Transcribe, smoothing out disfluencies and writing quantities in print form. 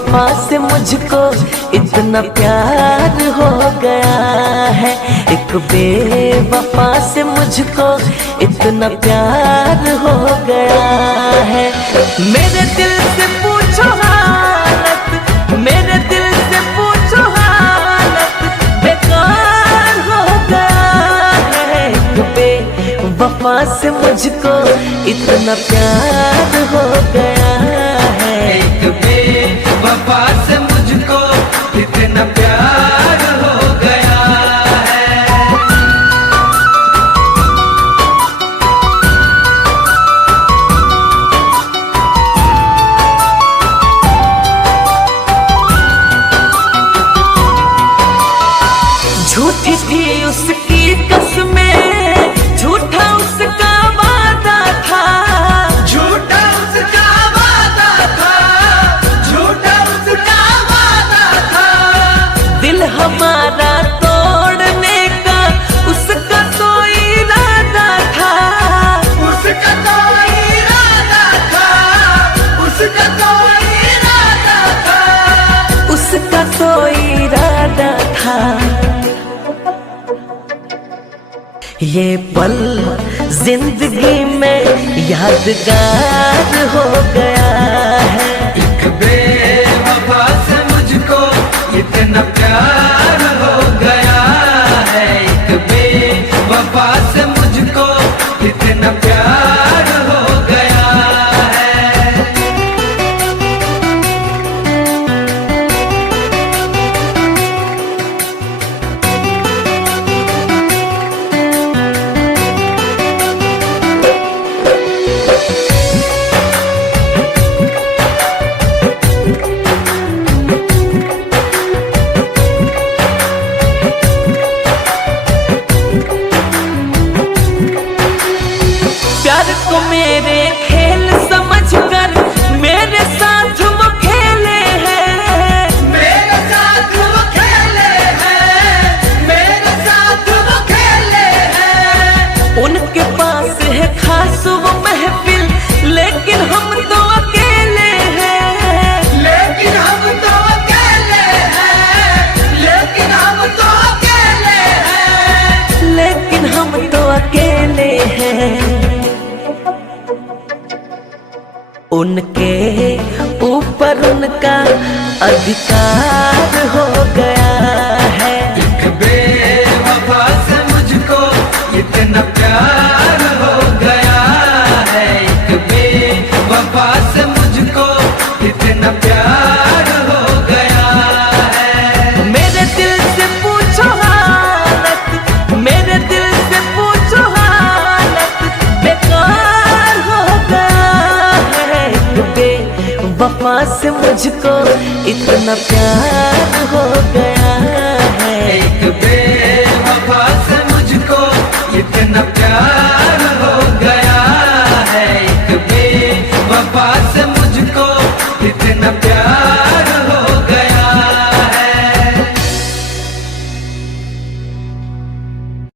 बेवफा से मुझको इतना प्यार हो गया है। एक बेवफा से मुझको इतना प्यार हो गया है। मेरे दिल से पूछो हालत, मेरे दिल से पूछो हालत, बेकार हो गया है। एक बेवफा से मुझको इतना प्यार हो गया है। एक बेवफा से मुझको इतना प्यार हो गया है। झूठी थी उसकी कसमें, झूठा उसका वादा था, झूठा उसका वादा था, झूठा उसका वादा था। दिल हमारा तोड़ने का उसका तो इरादा था, उसका तो इरादा था, उसका तो इरादा था, उसका तो इरादा था। ये पल जिंदगी में यादगार हो गया है। एक बेवफा से मुझको इतना प्यार हो गया है। एक बेवफा से मुझको इतना प्यार हो गया है। प्यार को मेरे खेल समझकर मेरे साथ वो खेले हैं, मेरे साथ वो खेले हैं, मेरे साथ वो खेले हैं। उनके पास है खास वो महफिल, लेकिन हम तो अकेले हैं, लेकिन हम तो अकेले हैं, लेकिन हम तो अकेले हैं, लेकिन हम तो अकेले हैं। उनके ऊपर उनका अधिकार हो गया है। एक बेवफा से मुझको इतना प्यार हो गया है। एक बेवफा से मुझको इतना प्यार हो गया है। मेरे दिल से पूछो हालत, मेरे दिल से पूछो हालत, बेकार हो गया है। एक बेवफा से मुझको इतना प्यार हो गया